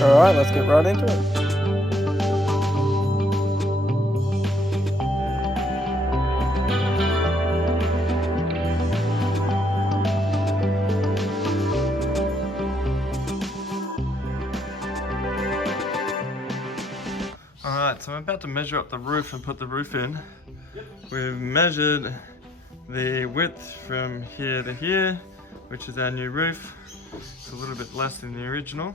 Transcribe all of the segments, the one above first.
Alright, let's get right into it. Alright, so I'm about to measure up the roof and put the roof in. Yep. We've measured the width from here to here, which is our new roof. It's a little bit less than the original.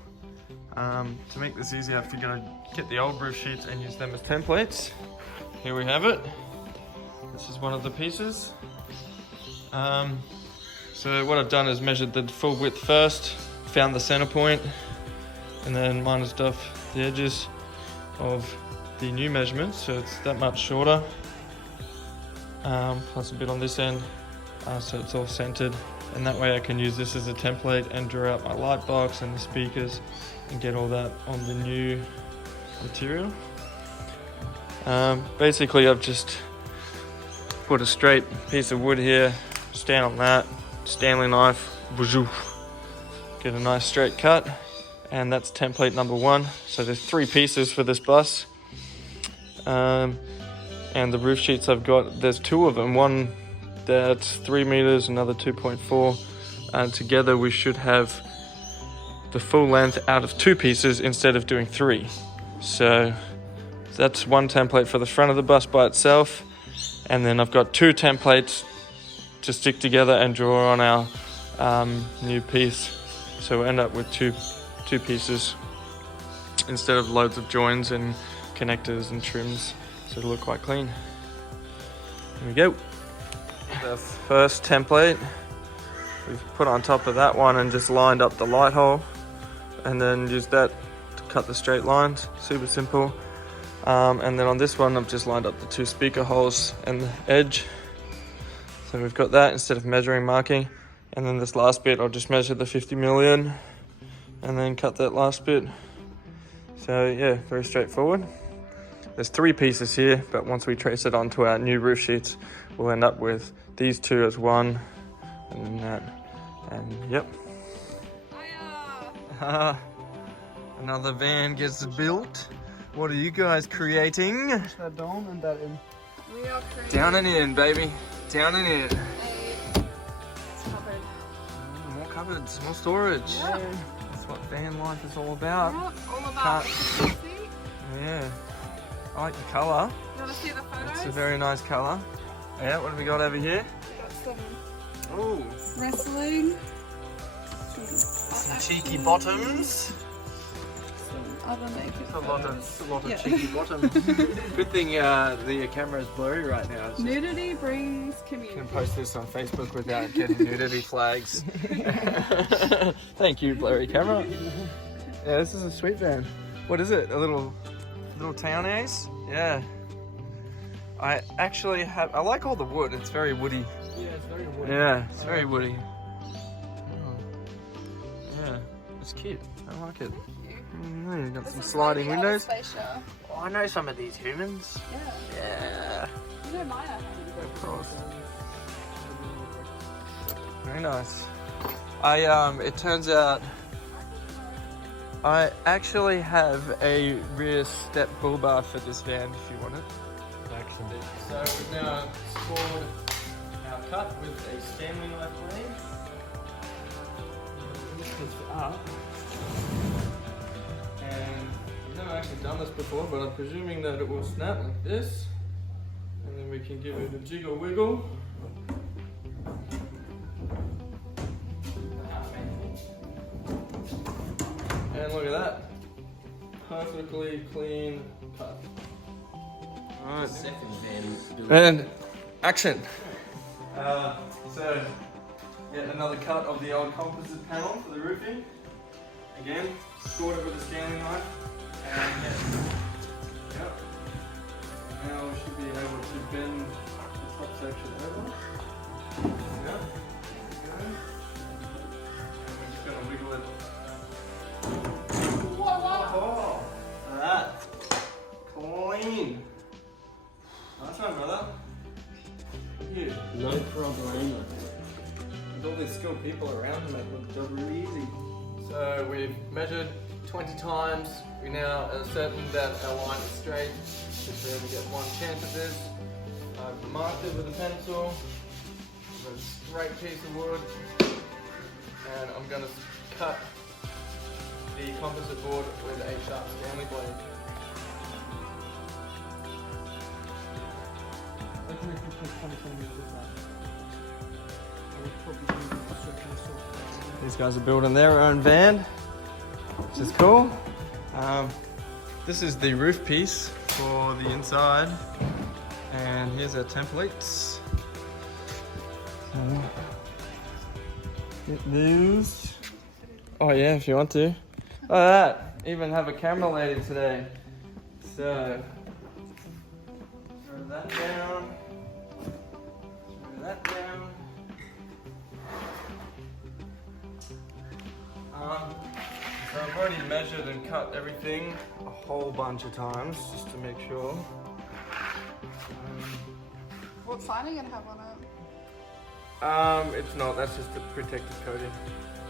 To make this easier, I figured I'd get the old roof sheets and use them as templates. Here we have it. This is one of the pieces. So what I've done is measured the full width first, found the center point, and then minused off the edges of the new measurements, so it's that much shorter. Plus a bit on this end, so it's all centered. And that way I can use this as a template and draw out my light box and the speakers and get all that on the new material. Basically I've just put a straight piece of wood here, stand on that, Stanley knife, get a nice straight cut, and that's template number 1. So there's 3 pieces for this bus. And the roof sheets I've got, there's 2 of them, one that's 3 meters, another 2.4, and together we should have the full length out of 2 pieces instead of doing 3. So that's one template for the front of the bus by itself, and then I've got 2 templates to stick together and draw on our new piece, so we'll end up with two pieces instead of loads of joins and connectors and trims, so it'll look quite clean. Here we go. The first template we've put on top of that one and just lined up the light hole, and then used that to cut the straight lines. Super simple. And then on this one I've just lined up the 2 speaker holes and the edge, so we've got that instead of measuring, marking. And then this last bit I'll just measure the 50 million and then cut that last bit. So yeah, very straightforward. There's 3 pieces here, but once we trace it onto our new roof sheets, we'll end up with these 2 as one, and then that, and yep. Another van gets built. What are you guys creating? Push that down and that in. We are creating Down and in, baby. Down and in. cupboard. More cupboards, more storage. Yeah. That's what van life is all about. Yeah, all about. See? Yeah. I like the colour. You want to see the photos? It's a very nice colour. Yeah, what have we got over here? We got some Oh, wrestling. some cheeky bottoms. Some other naked A lot of Yeah. cheeky bottoms. Good thing the camera is blurry right now. It's just- Nudity brings You community. can post this on Facebook without getting nudity flags. Thank you, blurry camera. Yeah, this is a sweet van. What is it? A little town ace? Yeah. I actually have. I like all the wood. It's very woody. Yeah, it's very woody. Yeah, it's very woody. Oh. Yeah, it's cute. I like it. You've got some sliding windows. Oh, I know some of these humans. Yeah. Yeah. You know Maya. Of course. Very nice. It turns out I actually have a rear step bull bar for this van if you want it. Excellent. So we've now scored our cut with a Stanley knife blade. This is up. And I've never actually done this before, but I'm presuming that it will snap like this. And then we can give it a jiggle wiggle. And look at that. Perfectly clean cut. Alright. And action. So, yet another cut of the old composite panel for the roofing. Again, scored it with a Stanley knife. And yep. Now we should be able to bend the top section over. Yep. There we go. And we're just going to wiggle it. Oh, that. Clean. Nice one, brother. Thank you. No problem. With all these skilled people around to make it look really easy. So we've measured 20 times. We now are certain that our line is straight. Just we only get one chance at this. I've marked it with a pencil, with a straight piece of wood, and I'm going to cut the composite board with a sharp Stanley blade. These guys are building their own van, which is cool. This is the roof piece for the inside, and here's our templates. Get these. Oh yeah, if you want to. Oh, that. Even have a camera lady today. So, throw that down. Throw that down. So I've already measured and cut everything a whole bunch of times just to make sure. What siding gonna have on it? It's not, that's just a protective coating.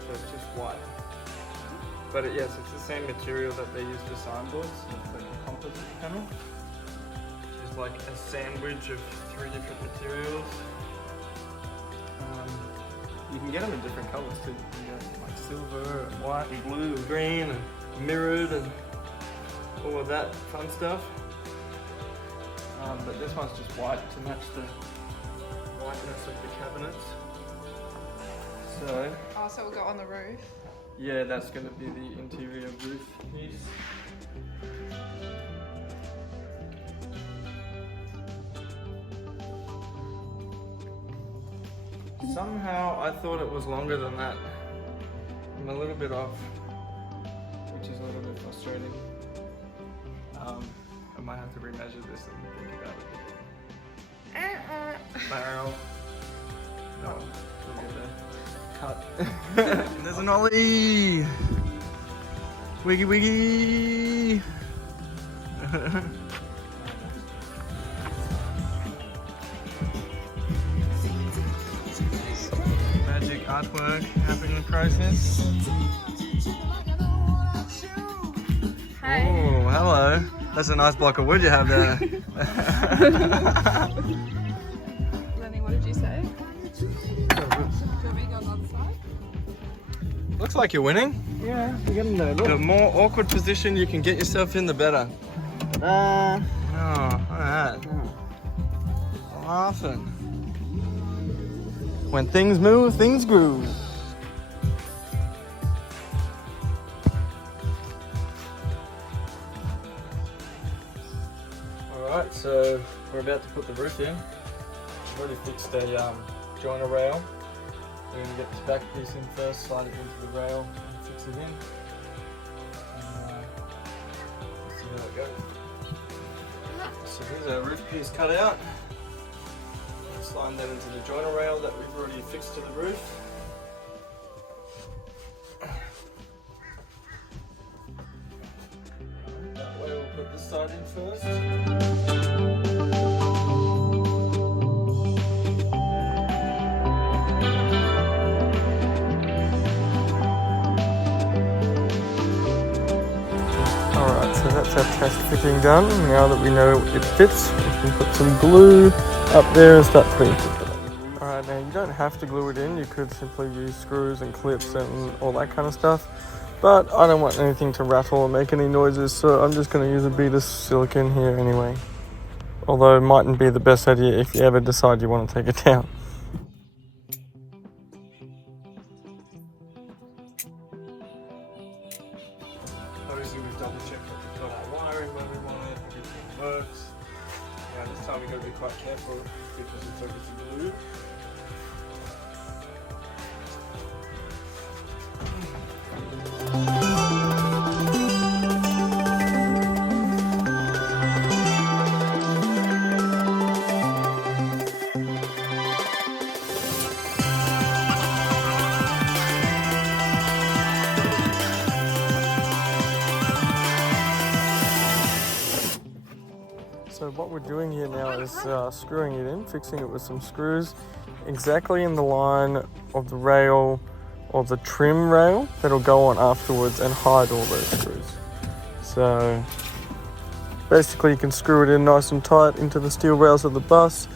So it's just white. But yes, it's the same material that they use for signboards. It's like a composite panel. It's like a sandwich of 3 different materials. You can get them in different colors too. You can get like silver and white and blue and green and mirrored and all of that fun stuff. But this one's just white to match the whiteness of the cabinets. So. Oh, so we'll go on the roof. Yeah, that's going to be the interior roof piece. Somehow I thought it was longer than that. I'm a little bit off, which is a little bit frustrating. I might have to remeasure this and think about it. Barrel. No, we'll get there. Cut. There's an ollie! Wiggy wiggy! Magic artwork happening in the process. Hi. Oh, hello. That's a nice block of wood you have there. Lenny, what did you say? Do you want me to go on the other side? Looks like you're winning. Yeah, you're getting there. The more awkward position you can get yourself in, the better. Oh, look at that. Laughing. When things move, things groove. Alright, so we're about to put the roof in. I've already fixed a joiner rail. We're going to get this back piece in first, slide it into the rail, and fix it in. And, let's see how it goes. So here's our roof piece cut out. Slide that into the joiner rail that we've already fixed to the roof. That way we'll put this side in first. Alright, so that's our test fitting done. Now that we know it fits, we can put some glue up there and start putting it in. Alright, now you don't have to glue it in, you could simply use screws and clips and all that kind of stuff. But I don't want anything to rattle or make any noises, so I'm just going to use a bead of silicone here anyway. Although it mightn't be the best idea if you ever decide you want to take it down. Obviously we've double checked that we've got our wiring where we want it, everything works. Now this time we've got to be quite careful because it's obviously glued. So what we're doing here now is screwing it in, fixing it with some screws exactly in the line of the rail or the trim rail that'll go on afterwards and hide all those screws. So basically you can screw it in nice and tight into the steel rails of the bus,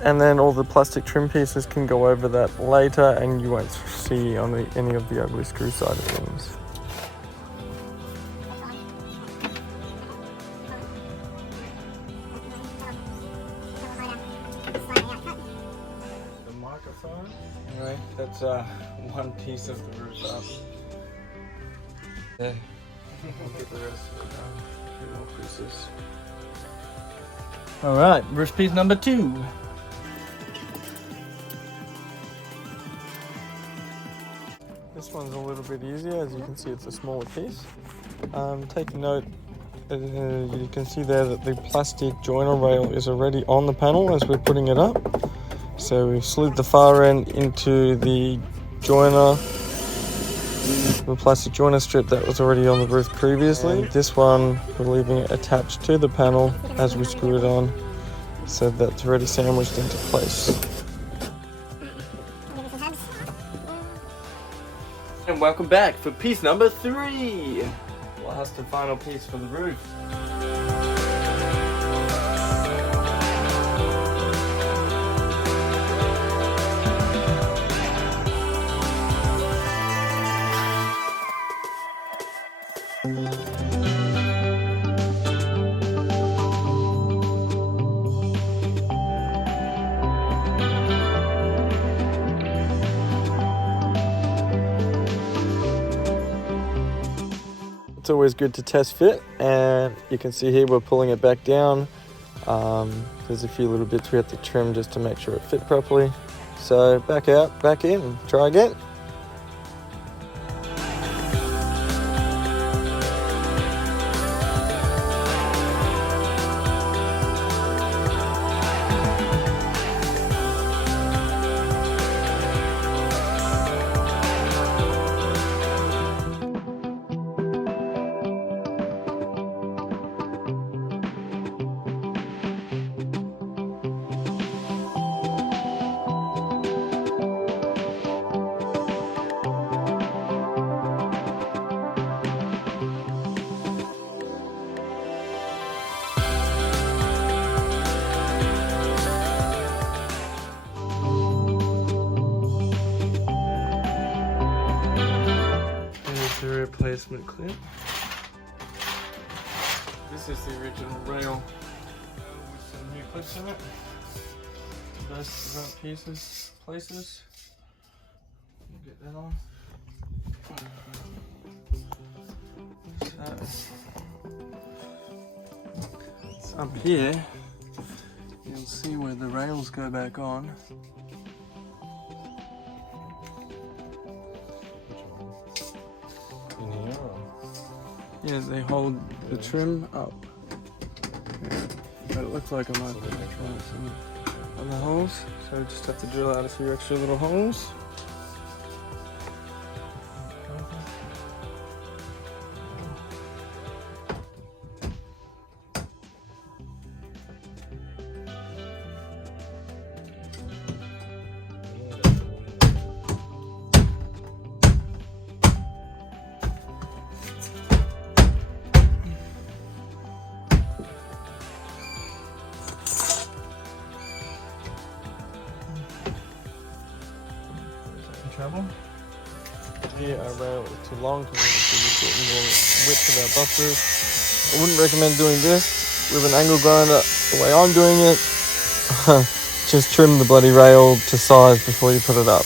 and then all the plastic trim pieces can go over that later and you won't see on any of the ugly screw side of things. The microphone, anyway, that's one piece of the roof up. There. We'll get the rest of it done. A few more pieces. Alright, roof piece number 2. This one's a little bit easier, as you can see it's a smaller piece. Take note, you can see there that the plastic joiner rail is already on the panel as we're putting it up. So we've slid the far end into the joiner, the plastic joiner strip that was already on the roof previously. And this one we're leaving it attached to the panel as we screw it on, so that's already sandwiched into place. And welcome back for piece number 3. Last and final piece for the roof. It's always good to test fit, and you can see here we're pulling it back down. There's a few little bits we have to trim just to make sure it fit properly. So back out, back in, try again. The replacement clip. This is the original rail with some new clips in it. Those different pieces, places. We'll get that on. So up here, you'll see where the rails go back on. Yeah, they hold the trim up. Yeah. But it looks like I might be trying some on the holes, so just have to drill out a few extra little holes. Travel. Here our rail is too long to shorten the width of our bus roof. I wouldn't recommend doing this with an angle grinder the way I'm doing it. Just trim the bloody rail to size before you put it up.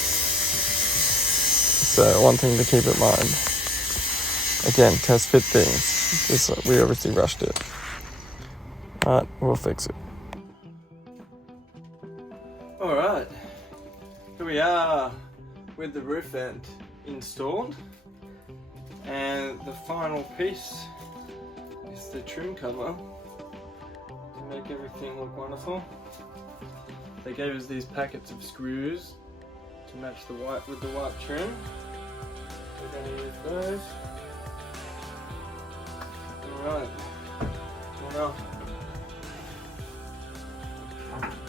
So one thing to keep in mind. Again, test fit things. We obviously rushed it. Alright, we'll fix it. Alright, here we are with the roof vent installed, and the final piece is the trim cover to make everything look wonderful. They gave us these packets of screws to match the white with the white trim. We're going to use those. Alright, well,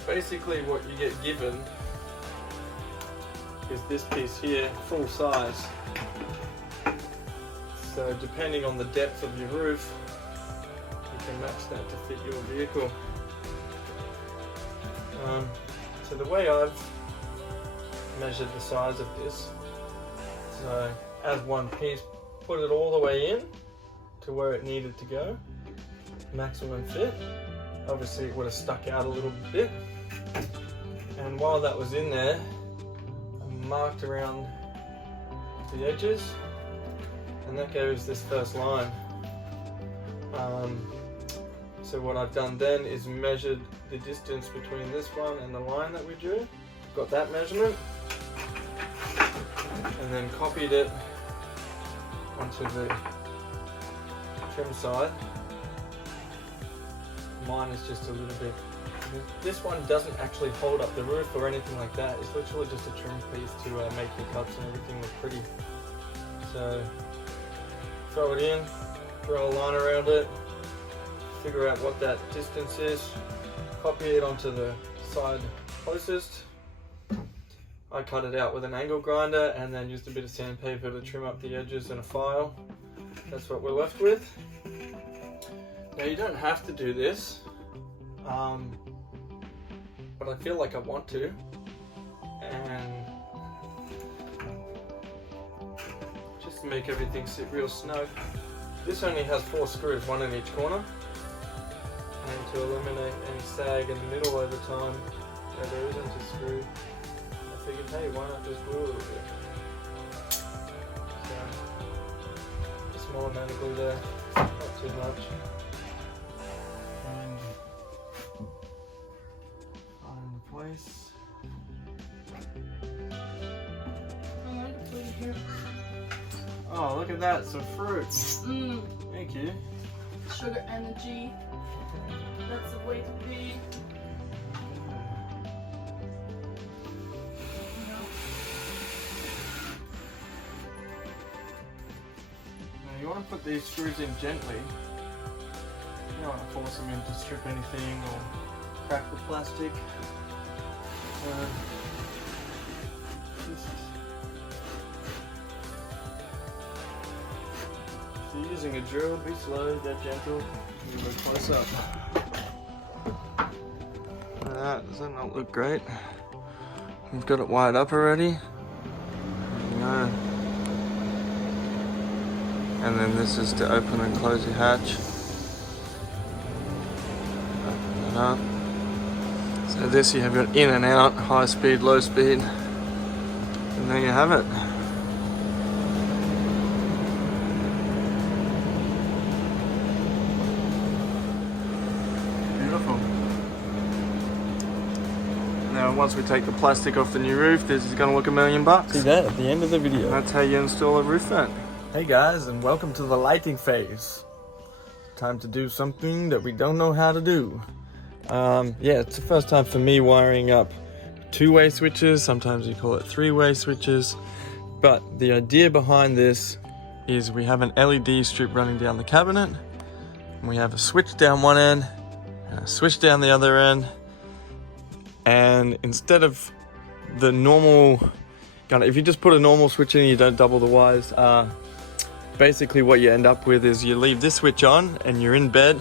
basically what you get given is this piece here, full size. So depending on the depth of your roof, you can match that to fit your vehicle. So the way I've measured the size of this, so as one piece, put it all the way in to where it needed to go, maximum fit. Obviously it would have stuck out a little bit, and while that was in there, I marked around the edges, and that goes this first line. So what I've done then is measured the distance between this one and the line that we drew, got that measurement, and then copied it onto the trim side. Mine is just a little bit, this one doesn't actually hold up the roof or anything like that. It's literally just a trim piece to make your cuts and everything look pretty. So throw it in, draw a line around it, figure out what that distance is, copy it onto the side closest. I cut it out with an angle grinder and then used a bit of sandpaper to trim up the edges and a file. That's what we're left with. Now you don't have to do this, but I feel like I want to, and just to make everything sit real snug. This only has 4 screws, 1 in each corner, and to eliminate any sag in the middle over time where there isn't a screw, I figured, hey, why not just glue a little bit? So, a small amount of glue there, not too much. And find the place. I like to put it here. Oh, look at that, some fruits. Thank you. Sugar energy. That's the way to be. Now you want to put these screws in gently. You don't want to force them in to strip anything or crack the plastic. If you're using a drill, be slow, get gentle. You look close up. Look at that, does that not look great? We've got it wired up already. There you go. And then this is to open and close your hatch. Open it up. So this you have got in and out, high speed, low speed. And there you have it. Beautiful. Now once we take the plastic off the new roof, this is going to look $1 million. See that at the end of the video. That's how you install a roof vent. Hey guys, and welcome to the lighting phase. Time to do something that we don't know how to do. Yeah, it's the first time for me wiring up 2-way switches. Sometimes you call it 3-way switches. But the idea behind this is we have an LED strip running down the cabinet. And we have a switch down one end and a switch down the other end. And instead of the normal, if you just put a normal switch in, you don't double the wires. Basically what you end up with is you leave this switch on and you're in bed.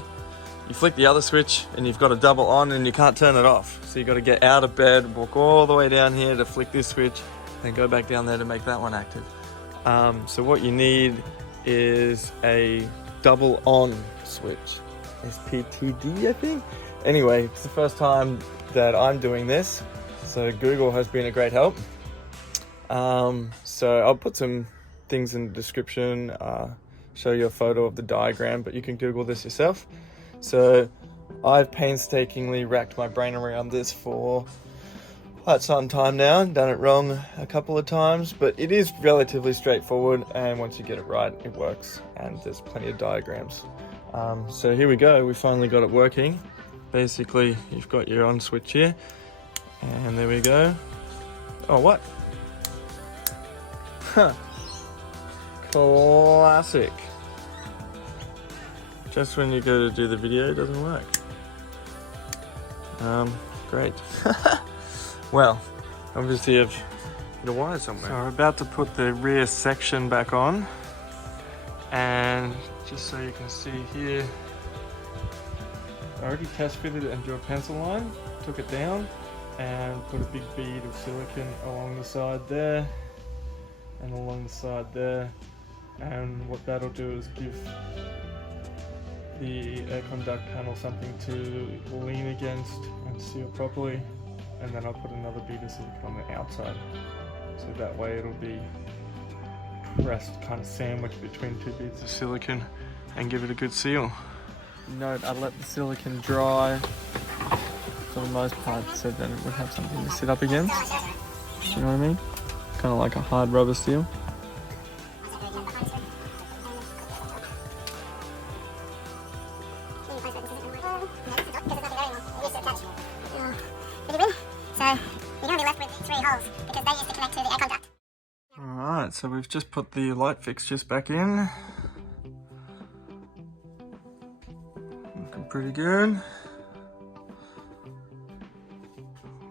You flick the other switch and you've got a double on and you can't turn it off. So you've got to get out of bed, walk all the way down here to flick this switch, then go back down there to make that one active. So what you need is a double on switch. SPTD, I think? Anyway, it's the first time that I'm doing this. So Google has been a great help. So I'll put some things in the description, show you a photo of the diagram, but you can Google this yourself. So I've painstakingly racked my brain around this for quite some time now, done it wrong a couple of times, but it is relatively straightforward, and once you get it right, it works, and there's plenty of diagrams. So here we go, we finally got it working. Basically, you've got your on switch here, and there we go. Oh, what? Huh. Classic. Just when you go to do the video, it doesn't work. Great. Well, obviously I've the wire somewhere. So we're about to put the rear section back on, and just so you can see here, I already test fitted it into a pencil line, took it down and put a big bead of silicone along the side there and along the side there, and what that'll do is give the air conduct panel something to lean against and seal properly. And then I'll put another bead of silicone on the outside, so that way it'll be pressed kind of sandwiched between two beads of silicone and give it a good seal. Note, I let the silicone dry for the most part so that it would have something to sit up against. You know what I mean? Kind of like a hard rubber seal. Alright, so we've just put the light fixtures back in. Looking pretty good.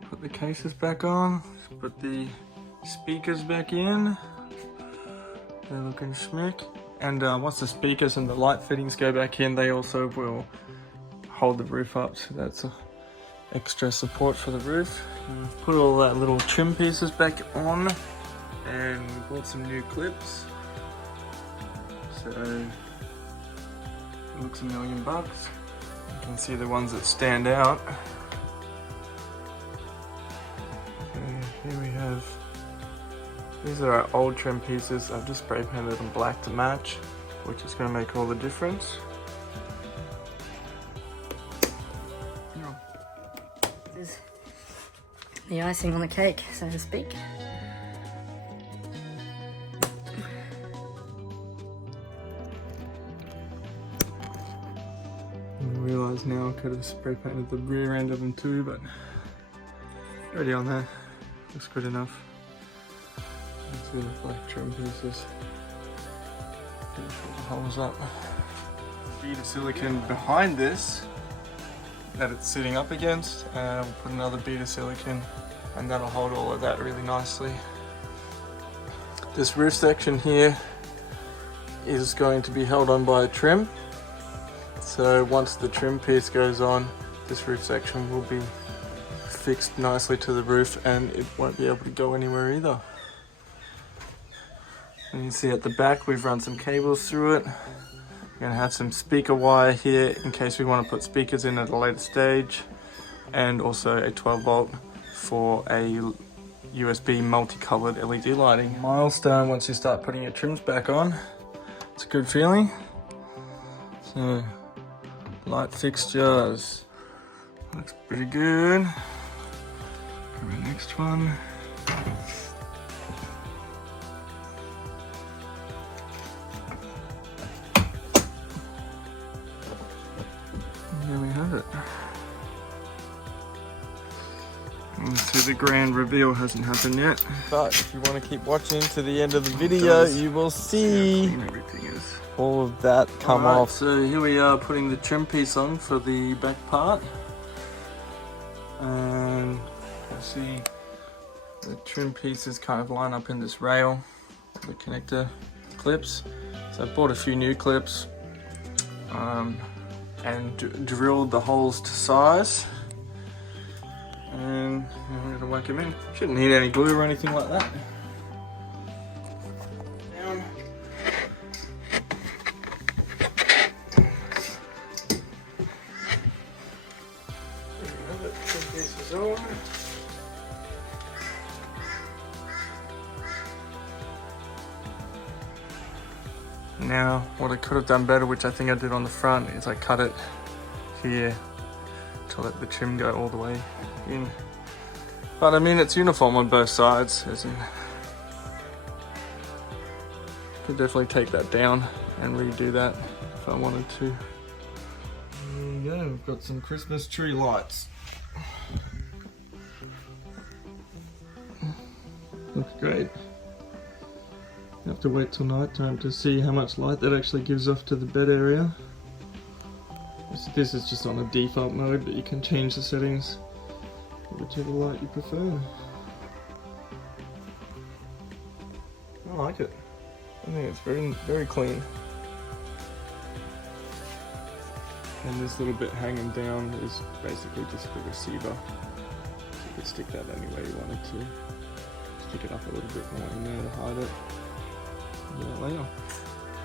Put the cases back on. Put the speakers back in. They're looking schmick. And once the speakers and the light fittings go back in, they also will hold the roof up, so that's extra support for the roof. Put all that little trim pieces back on, and we bought some new clips, so it looks $1 million. You can see the ones that stand out. Okay, here we have, these are our old trim pieces. I've just spray painted them black to match, which is going to make all the difference. This is the icing on the cake, so to speak. I realise now I could have spray painted the rear end of them too, but already on there. Looks good enough. Let's see the black trim pieces. Finish all the holes up. A bead of silicone behind this that it's sitting up against, and we'll put another bead of silicone, and that'll hold all of that really nicely. This roof section here is going to be held on by a trim. So once the trim piece goes on, this roof section will be fixed nicely to the roof, and it won't be able to go anywhere either. And you can see at the back we've run some cables through it. We're going to have some speaker wire here in case we want to put speakers in at a later stage, and also a 12 volt for a USB multicolored LED lighting. Milestone once you start putting your trims back on. It's a good feeling. So, light fixtures. Looks pretty good. Go to the next one. There we have it. And so the grand reveal hasn't happened yet. But if you want to keep watching to the end of the video, you will see everything is all of that come off. So here we are putting the trim piece on for the back part. And you see the trim pieces kind of line up in this rail, the connector clips. So I bought a few new clips. And drilled the holes to size, and I'm going to whack them in. Shouldn't need any glue or anything like that. Down. There you have it, 2 pieces on. Now, what I could have done better, which I think I did on the front, is I cut it here to let the trim go all the way in. But I mean, it's uniform on both sides, as in, could definitely take that down and redo that if I wanted to. There you go, we've got some Christmas tree lights. Looks great. You have to wait till night time to see how much light that actually gives off to the bed area. This is just on a default mode, but you can change the settings to whichever light you prefer. like it. I think it's very clean. And this little bit hanging down is basically just the receiver. So you could stick that anywhere you wanted to. Stick it up a little bit more in there to hide it. Do that later.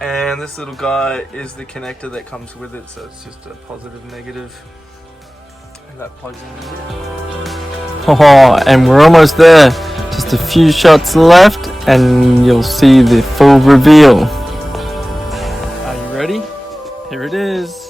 And this little guy is the connector that comes with it, so it's just a positive, negative. And that plugs in here. Oh, and we're almost there. Just a few shots left and you'll see the full reveal. Are you ready? Here it is.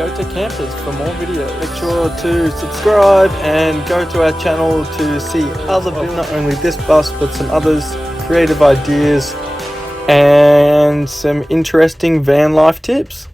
Yota Campers for more videos. Make sure to subscribe and go to our channel to see other builds, not only this bus but some others, creative ideas and some interesting van life tips.